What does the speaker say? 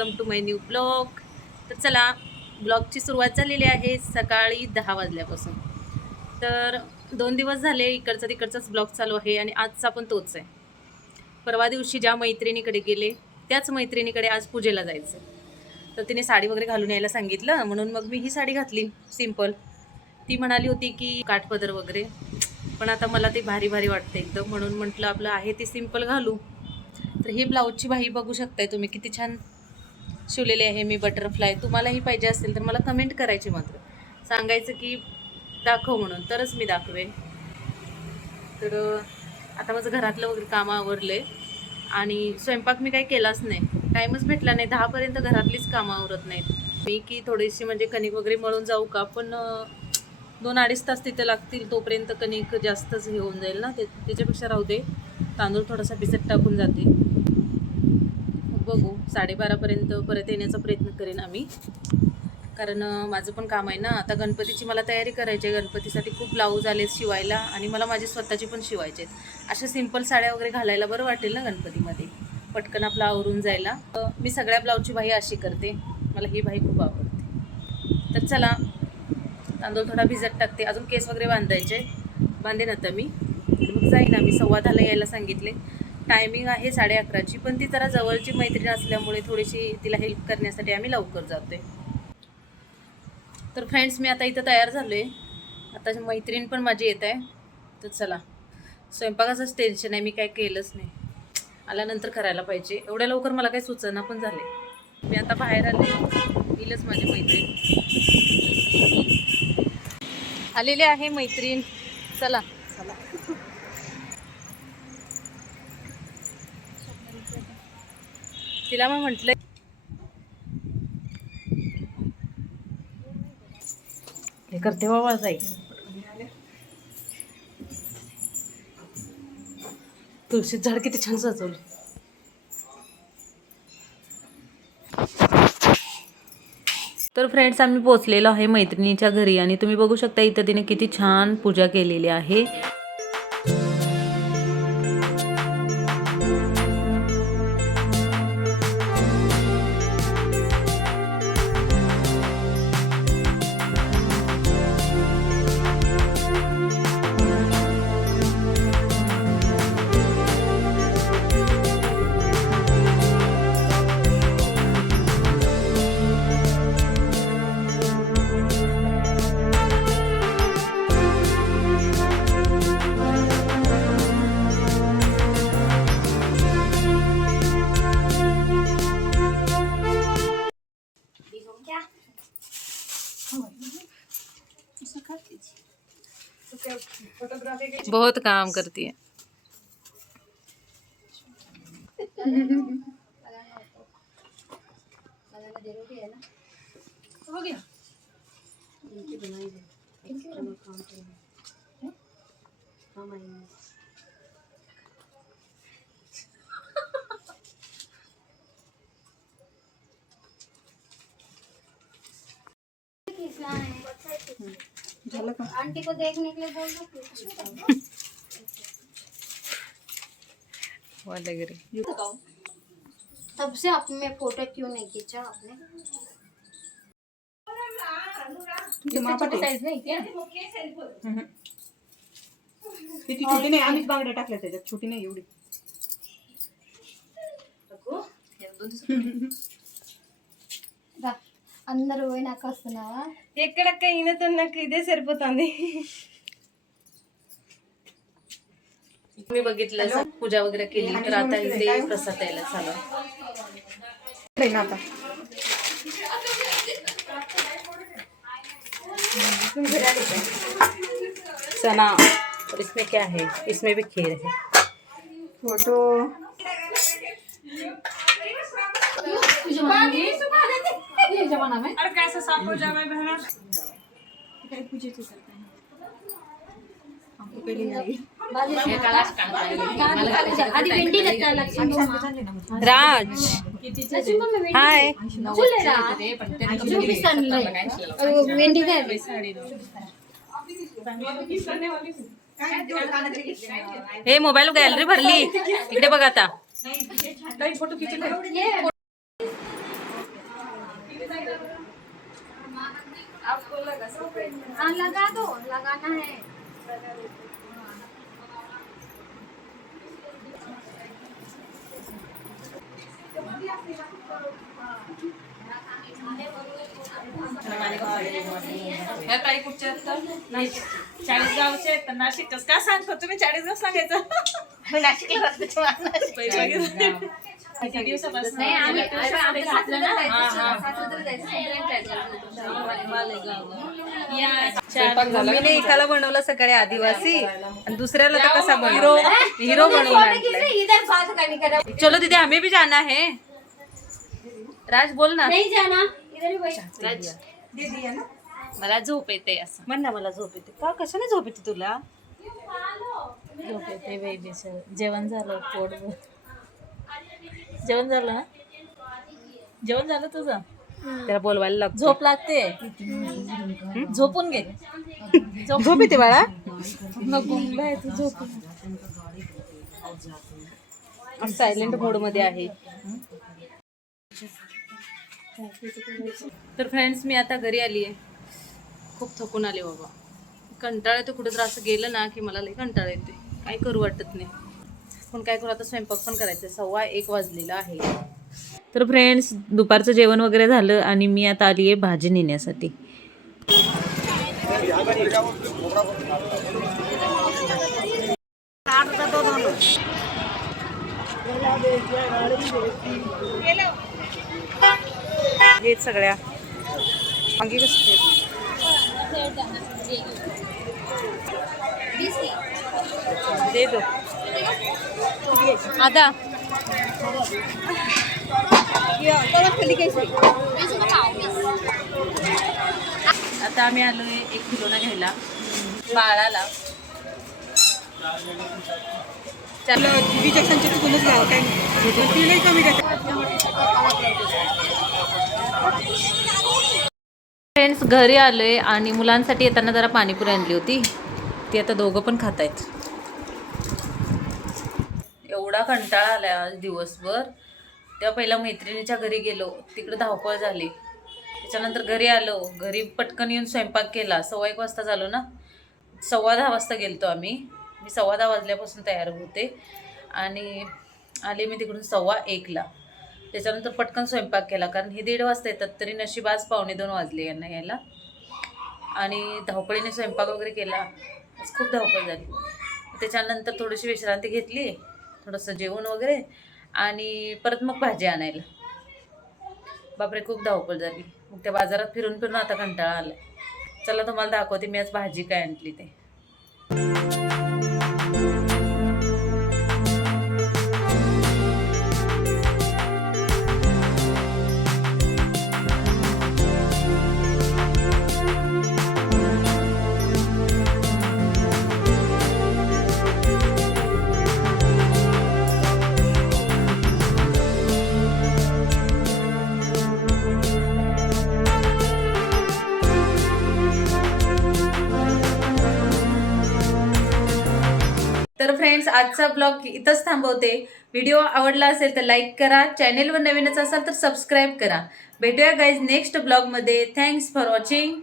Welcome to my new blog. तर चला ब्लॉगची सुरुवात झालेली आहे सकाळी दहा वाजल्यापासून. तर दोन दिवस झाले इकडचा तिकडचाच ब्लॉग चालू आहे आणि आजचा पण तोच आहे. परवा दिवशी ज्या मैत्रिणीकडे गेले त्याच मैत्रिणीकडे आज पूजेला जायचं. तर तिने साडी वगैरे घालून यायला सांगितलं म्हणून मग मी ही साडी घातली सिंपल ती म्हणाली होती की काठपदर वगैरे पण आता मला ते भारी भारी वाटतं एकदम. म्हणून म्हटलं आपलं आहे ते सिंपल घालू. तर ही ब्लाऊजची भाई बघू शकताय तुम्ही किती छान शिवलेले आहे मी बटरफ्लाय. तुम्हालाही पाहिजे असेल तर मला कमेंट करायची मात्र. सांगायचं की दाखव म्हणून तरच मी दाखवेन. तर आता माझं घरातलं वगैरे कामं आवरलं आहे आणि स्वयंपाक मी काही केलाच नाही. टाईमच भेटला नाही. दहापर्यंत घरातलीच कामं आवरत नाहीत. मी की थोडीशी म्हणजे कणिक वगैरे मळून जाऊ का? पण दोन अडीच तास तिथे लागतील तोपर्यंत कणिक जास्तच हे होऊन जाईल ना? ते त्याच्यापेक्षा राहू दे. तांदूळ थोडासा भिजत टाकून जाते. बघू. साडेबारापर्यंत परत येण्याचा प्रयत्न करेन आम्ही. कारण माझं पण काम आहे ना. आता गणपतीची मला तयारी करायची आहे. गणपतीसाठी खूप ब्लाऊज आले शिवायला आणि मला माझी स्वतःची पण शिवायचे आहेत. अशा सिंपल साड्या वगैरे घालायला बरं वाटेल ना गणपतीमध्ये. पटकन आपला आवरून जायला. मी सगळ्या ब्लाऊजची बाई अशी करते. मला ही बाई खूप आवडते. तर चला तांदूळ थोडा भिजत टाकते. अजून केस वगैरे बांधायचे. बांधेन आता मी. मग जाईन आम्ही. सव्वा दहाला यायला सांगितले. टायमिंग आहे साडे अकराची पण ती जरा जवळची मैत्रीण असल्यामुळे थोडीशी तिला हेल्प करण्यासाठी आम्ही लवकर जातोय. तर फ्रेंड्स मी आता इथं तयार झालो आहे आता मैत्रीण पण माझी येत आहे. तर चला स्वयंपाकाचंच टेन्शन आहे मी काय केलंच नाही. आल्यानंतर करायला पाहिजे. एवढ्या लवकर मला काही सुचना पण झाले मी आता बाहेर आले. येईलच माझी मैत्रीण. आलेली आहे मैत्रीण. चला चला. तिला मग म्हटलं हे करते बाबा जाई तुळशी झाड किती छान सजवलं. तर फ्रेंड्स आम्ही पोचलेलो आहे मैत्रिणीच्या घरी आणि तुम्ही बघू शकता इथं तिने किती छान पूजा केलेली आहे. बहुत काम करती है। हो गया। बनाई आंटी को देखने के लिए बोल दो वगैरे तब से आप में फ़ोटो क्यों नहीं खींचा आपने? किती छोटी नाही आम्हीच बांगड्या टाकल्या त्याच्यात छोटी नाही एवढी రా, అందరూ పోయినాక వస్తున్నావా ఎక్కడక్క ఈయనతో నాకు ఇదే సరిపోతుంది मी बघितलं पूजा वगैरे केली तर आता इथे प्रसाद द्यायला चालू नाही ना आता चना और इसमें क्या है इसमें भी खीर है फोटो थी जमाना में। अरे कैसे साफ़ हो जाए राज। हाय। मोबाइल गैलरी भर ली। इकडे फ़ोटो हाँ लगा दो लगाना है। ह्या ताई कुठच्या आहेत तर? नाशिक. चाळीसगावचे आहेत तर नाशिकच का सांगतो तुम्ही? चाळीसगाव सांगायचं. गेलं. किती दिवसापासून नाही आम्ही? आम्ही हा, हा. जायचं जायचं. या, चार मम्मीने एकाला बनवलं सकाळी आदिवासी. आणि दुसऱ्याला तर कसा हिरो हिरो बनवून फोटो आणलाय. खींच रही, इधर बात करनी करा. चलो दीदी हमें भी जाना है राज बोल ना. नहीं जाना इधर ही बैठ राज. मला झोप येते असं. म्हण ना मला झोप येते. का कशाने झोप येते तुला? झोप येते. sir. जेवण झालं पोट भर. जेवण झालं ना? जेवण झालं तुझं? त्याला बोलवायला लागतो. झोप लागते? झोपून घे. झोप येते बाळा. नको. बाय तू झोप. सायलेंट मोडमध्ये आहे. तर फ्रेंड्स मी आता घरी आली आहे खूप थकून आले बाबा. कंटाळा येतो कुठं तर असं गेलं ना की मला लई कंटाळा येते काही करू वाटत नाही. पण काय करू आता स्वयंपाक पण करायचं. सव्वा एक वाजलेला आहे. तर फ्रेंड्स दुपारचं जेवण वगैरे झालं आणि मी आता आली आहे भाजी नेण्यासाठी. सगळ्या. वांगी दे दो. आता. आता आम्ही आलोय एक किलोना घ्यायला बाळाला. फ्रेंड्स घरी आलोय आणि मुलांसाठी येताना जरा पाणीपुरी आणली होती. ती आता दोघं पण खात आहेत एवढा कंटाळा आला आज दिवसभर. तेव्हा पहिला मैत्रिणीच्या घरी गेलो. तिकडे धावपळ झाली. त्याच्यानंतर घरी आलो. घरी पटकन येऊन स्वयंपाक केला. सव्वा एक वाजता झालो ना? सव्वा दहा वाजता गेलतो आम्ही. मी सव्वा दहा वाजल्यापासून तयार होते. आणि आले मी तिकडून सव्वा एकला. त्याच्यानंतर पटकन स्वयंपाक केला. कारण हे दीड वाजता येतात तरी नशीब आज पावणे दोन वाजले यांना यायला. आणि धावपळीने स्वयंपाक वगैरे केला. आज खूप धावपळ झाली. त्याच्यानंतर थोडीशी विश्रांती घेतली. थोडंसं जेवण वगैरे आणि परत मग भाजी आणायला. बापरे खूप धावपळ झाली. मग त्या बाजारात फिरून फिरून आता कंटाळा आला चला तुम्हाला दाखवते मी आज भाजी काय आणली ते. आजचा ब्लॉग इथंच थांबवते. व्हिडिओ आवडला असेल तर लाईक करा. चॅनेलवर नवीनच असाल तर सबस्क्राईब करा. भेटूया गाईज नेक्स्ट ब्लॉगमध्ये. Thanks for watching